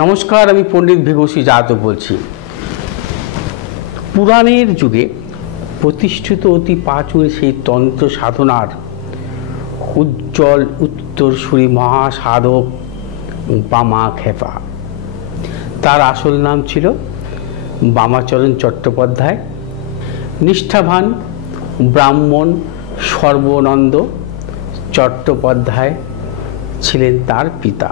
নমস্কার, আমি পণ্ডিত ভিঘোষী যাদব বলছি। পুরাণের যুগে প্রতিষ্ঠিত অতি প্রাচীন সেই তন্ত্র সাধনার উজ্জ্বল উত্তরসূরি মহাসাধক বামাখ্যাপা। তার আসল নাম ছিল বামাচরণ চট্টোপাধ্যায়। নিষ্ঠাবান ব্রাহ্মণ সর্বানন্দ চট্টোপাধ্যায় ছিলেন তার পিতা,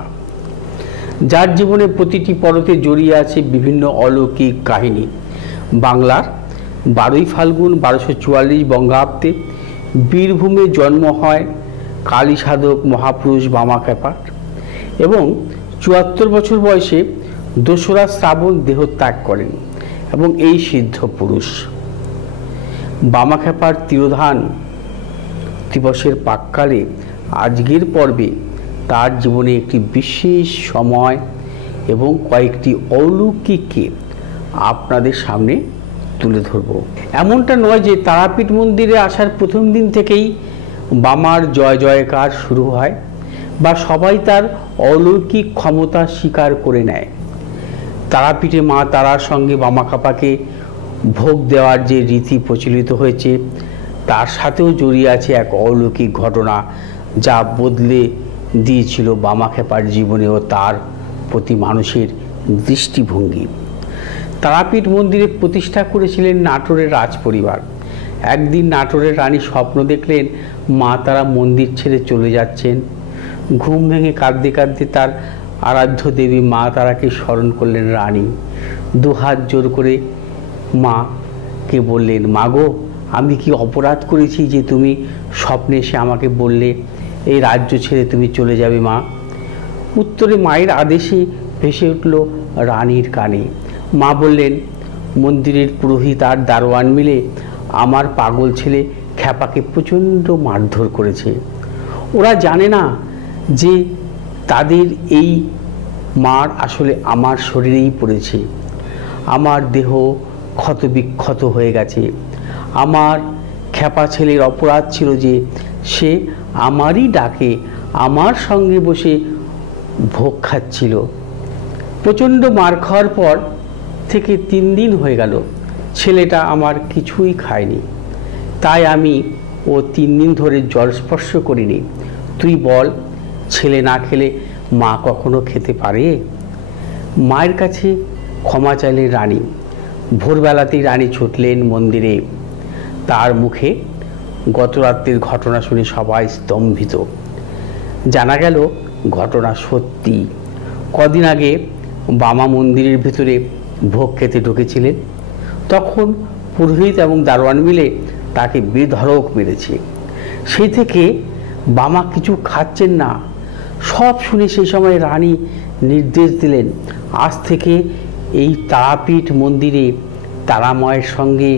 যার জীবনে প্রতিটি পরতে জড়িয়ে আছে বিভিন্ন অলৌকিক কাহিনী। বাংলার 12ই ফাল্গুন 1244 বঙ্গাব্দে বীরভূমে জন্ম হয় কালী সাধক মহাপুরুষ বামাখ্যাপার এবং 74 বছর বয়সে 2রা শ্রাবণ দেহত্যাগ করেন। এবং এই সিদ্ধ পুরুষ বামাখ্যাপার তিরোধান দিবসের প্রাক্কালে আজকের পর্বে তার জীবনে একটি বিশেষ সময় এবং কয়েকটি অলৌকিককে আপনাদের সামনে তুলে ধরব। এমনটা নয় যে তারাপীঠ মন্দিরে আসার প্রথম দিন থেকেই বামার জয় জয়কার শুরু হয় বা সবাই তার অলৌকিক ক্ষমতা স্বীকার করে নেয়। তারাপীঠে মা তারার সঙ্গে বামাখ্যাপাকে ভোগ দেওয়ার যে রীতি প্রচলিত হয়েছে তার সাথেও জড়িয়ে আছে এক অলৌকিক ঘটনা, যা বদলে দিয়েছিল বামাখ্যাপার জীবনে ও তার প্রতি মানুষের দৃষ্টিভঙ্গি। তারাপীঠ মন্দিরে প্রতিষ্ঠা করেছিলেন নাটোরের রাজ পরিবার। একদিন নাটোরের রানী স্বপ্ন দেখলেন মা তারা মন্দির ছেড়ে চলে যাচ্ছেন। ঘুম ভেঙে কাঁদতে কাঁদতে তার আরাধ্য দেবী মা তারাকে স্মরণ করলেন রানী। দুহাত জোর করে মাকে বললেন, মা গো, আমি কি অপরাধ করেছি যে তুমি স্বপ্নে এসে আমাকে বললে এই রাজ্য ছেড়ে তুমি চলে যাবে মা? উত্তরে মায়ের আদেশে ভেসে উঠল রানীর কানে। মা বললেন, মন্দিরের পুরোহিত আর দারোয়ান মিলে আমার পাগল ছেলে খ্যাপাকে প্রচণ্ড মারধর করেছে। ওরা জানে না যে তাদের এই মার আসলে আমার শরীরেই পড়েছে। আমার দেহ ক্ষতবিক্ষত হয়ে গেছে। আমার খ্যাপা ছেলের অপরাধ ছিল যে সে আমারই ডাকে আমার সঙ্গে বসে ভোগ খাচ্ছিল। প্রচণ্ড মার খাওয়ার পর থেকে 3 দিন হয়ে গেল ছেলেটা আমার কিছুই খায়নি। তাই আমি ও 3 দিন ধরে জল স্পর্শ করিনি। তুই বল, ছেলে না খেলে মা কখনো খেতে পারে? মায়ের কাছে ক্ষমা চাইলেন রানী। ভোরবেলাতেই রানী ছুটলেন মন্দিরে। তার মুখে গত রাত্রের ঘটনা শুনে সবাই স্তম্ভিত। জানা গেল ঘটনা সত্যি। কদিন আগে বামা মন্দিরের ভিতরে ভোগ খেতে ঢুকেছিলেন, তখন পুরোহিত এবং দারোয়ান মিলে তাকে বেধড়ক মেরেছে। সেই থেকে বামা কিছু খাচ্ছেন না। সব শুনে সেই সময় রানী নির্দেশ দিলেন, আজ থেকে এই তারাপীঠ মন্দিরে তারামায়ের সঙ্গে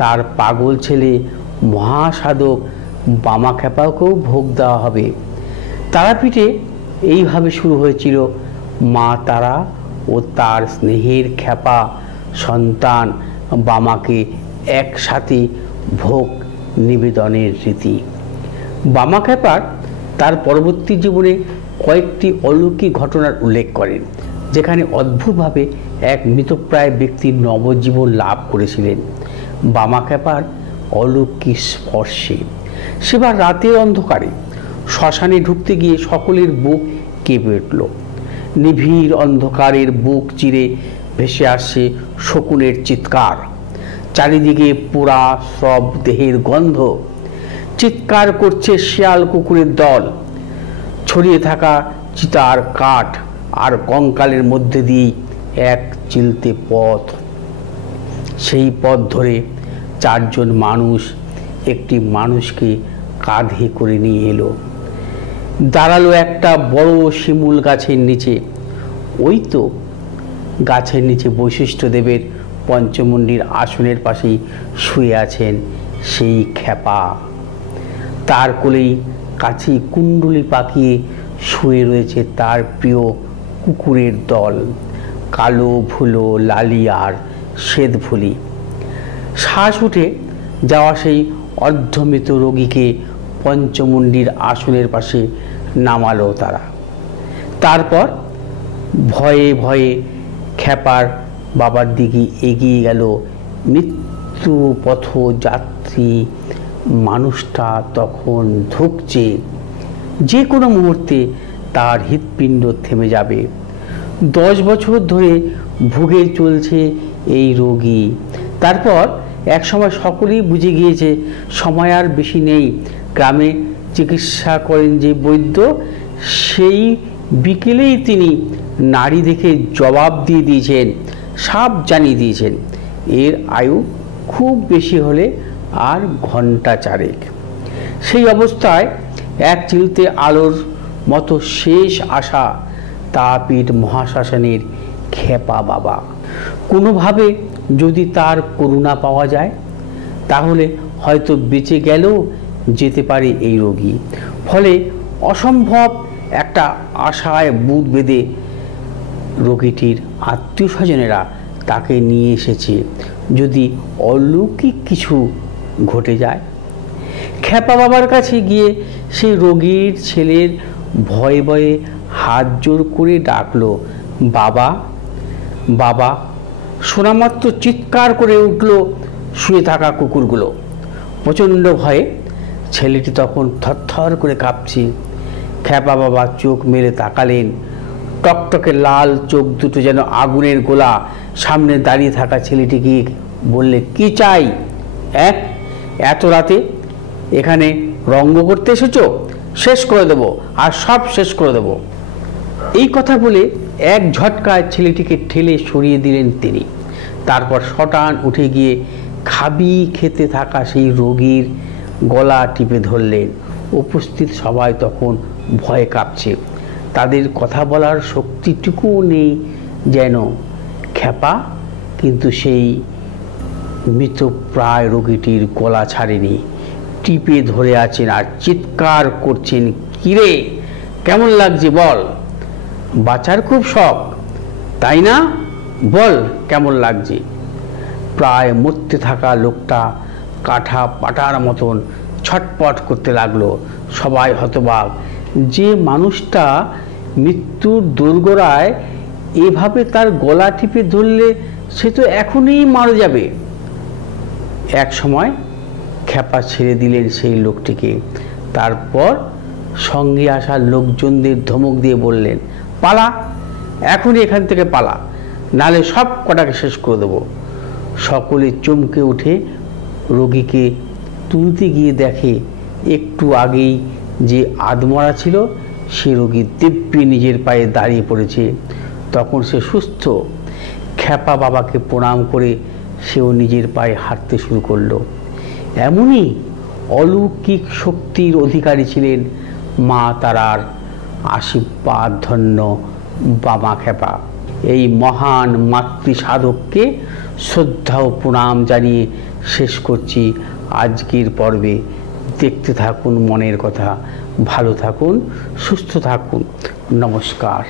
তার পাগল ছেলে মহাসাধক বামাখ্যাপাকেও ভোগ দেওয়া হবে। তারাপীঠে এইভাবে শুরু হয়েছিল মা তারা ও তার স্নেহের খ্যাপা সন্তান বামাকে একসাথে ভোগ নিবেদনের রীতি। বামাখ্যাপার তার পরবর্তী জীবনে কয়েকটি অলৌকিক ঘটনার উল্লেখ করেন, যেখানে অদ্ভুতভাবে এক মৃতপ্রায় ব্যক্তির নবজীবন লাভ করেছিলেন বামাখ্যাপার অলৌকিক স্পর্শে। সেবার রাতের অন্ধকারে শ্মশানে ঢুকতে গিয়ে সকলের বুক কেঁপে উঠল। নিবিড় অন্ধকারের বুক চিরে ভেসে আসছে শকুনের চিৎকার। চারিদিকে পোড়া সব দেহের গন্ধ। চিৎকার করছে শিয়াল কুকুরের দল। ছড়িয়ে থাকা চিতার কাঠ আর কঙ্কালের মধ্যে দিয়ে এক চিলতে পথ। সেই পথ ধরে 4 জন মানুষ একটি মানুষকে কাঁধে করে নিয়ে এলো। দাঁড়ালো একটা বড় শিমুল গাছের নিচে। ওই তো গাছের নিচে বৈশিষ্ট্যদেবের পঞ্চমুণ্ডির আসনের পাশেই শুয়ে আছেন সেই খ্যাপা। তার কোলেই কাছে কুণ্ডুলি পাকিয়ে শুয়ে রয়েছে তার প্রিয় কুকুরের দল, কালো ভুলো, লালি আর শ্বেতভুলি। শ্বাস উঠে যাওয়া সেই অর্ধমৃত রোগীকে পঞ্চমুণ্ডির আসনের পাশে নামালো তারা। তারপর ভয়ে ভয়ে খ্যাপার বাবার দিকে এগিয়ে গেল মৃত্যু পথযাত্রী মানুষটা তখন ধুঁকছে, যে কোনো মুহূর্তে তার হৃৎপিণ্ড থেমে যাবে। 10 বছর ধরে ভুগে চলছে এই রোগী। তারপর একসময় সকলেই বুঝে গিয়েছে সময় আর বেশি নেই। গ্রামে চিকিৎসা করেন যে বৈদ্য, সেই বিকেলেই তিনি নাড়ি দেখে জবাব দিয়ে দিয়েছেন, সাপ জানিয়ে দিয়েছেন এর আয়ু খুব বেশি হলে আর ঘন্টা 4। সেই অবস্থায় এক চিলতে আলোর মতো শেষ আশা তারাপীঠ মহাশ্মশানের খ্যাপা বাবা। কোনোভাবে যদি তার করুণা পাওয়া যায় তাহলে হয়তো বেঁচে গেলেও যেতে পারে এই রোগী। ফলে অসম্ভব একটা আশায় বুঁদ বেঁধে রোগীটির আত্মীয় স্বজনেরা তাকে নিয়ে এসেছে, যদি অলৌকিক কিছু ঘটে যায়। খ্যাপা বাবার কাছে গিয়ে সেই রোগীর ছেলের ভয়ে ভয়ে হাত জোর করে ডাকলো, বাবা বাবা। শোনামাত্র চিৎকার করে উঠল শুয়ে থাকা কুকুরগুলো। প্রচণ্ড ভয়ে ছেলেটি তখন থরথর করে কাঁপছে। খ্যাপা বাবা চোখ মেলে তাকালেন, টকটকে লাল চোখ দুটো যেন আগুনের গোলা। সামনে দাঁড়িয়ে থাকা ছেলেটিকে বললে, কি চাই? এত রাতে এখানে রঙ্গ করতে এসেছো? শেষ করে দেবো, আর সব শেষ করে দেবো। এই কথা বলে এক ঝটকায় ছেলেটিকে ঠেলে সরিয়ে দিলেন তিনি। তারপর শটান উঠে গিয়ে খাবি খেতে থাকা সেই রোগীর গলা টিপে ধরলেন। উপস্থিত সবাই তখন ভয়ে কাঁপছে, তাদের কথা বলার শক্তিটুকুও নেই যেন। খ্যাপা কিন্তু সেই মৃতপ্রায় রোগীটির গলা ছাড়েনি, টিপে ধরে আছেন আর চিৎকার করছেন, কিরে কেমন লাগছে বল? বাঁচার খুব শখ তাই না? বল কেমন লাগছে? প্রায় মরতে থাকা লোকটা কাঠা পাটার মতন ছটপট করতে লাগলো। সবাই হতবাক, যে মানুষটা মৃত্যুর দোরগোড়ায় এভাবে তার গলা টিপে ধরলে সে তো এখনই মারা যাবে। এক সময় খ্যাপা ছেড়ে দিলেন সেই লোকটিকে। তারপর সঙ্গে আসা লোকজনদের ধমক দিয়ে বললেন, পালা, এখনই এখান থেকে পালা, নালে সব কটাকে শেষ করে দেবো। সকলে চমকে উঠে রোগীকে তুলতে গিয়ে দেখে একটু আগেই যে আধমরা ছিল সে রোগী দিব্যি নিজের পায়ে দাঁড়িয়ে পড়েছে। তখন সে সুস্থ। খ্যাপা বাবাকে প্রণাম করে সেও নিজের পায়ে হাঁটতে শুরু করলো। এমনই অলৌকিক শক্তির অধিকারী ছিলেন মা তারার আশীর্বাদ ধন্য বাবা খ্যাপা। এই মহান মাতৃ সাধককে শ্রদ্ধা ও প্রণাম জানিয়ে শেষ করছি আজকের পর্বে। দেখতে থাকুন মনের কথা। ভালো থাকুন, সুস্থ থাকুন। নমস্কার।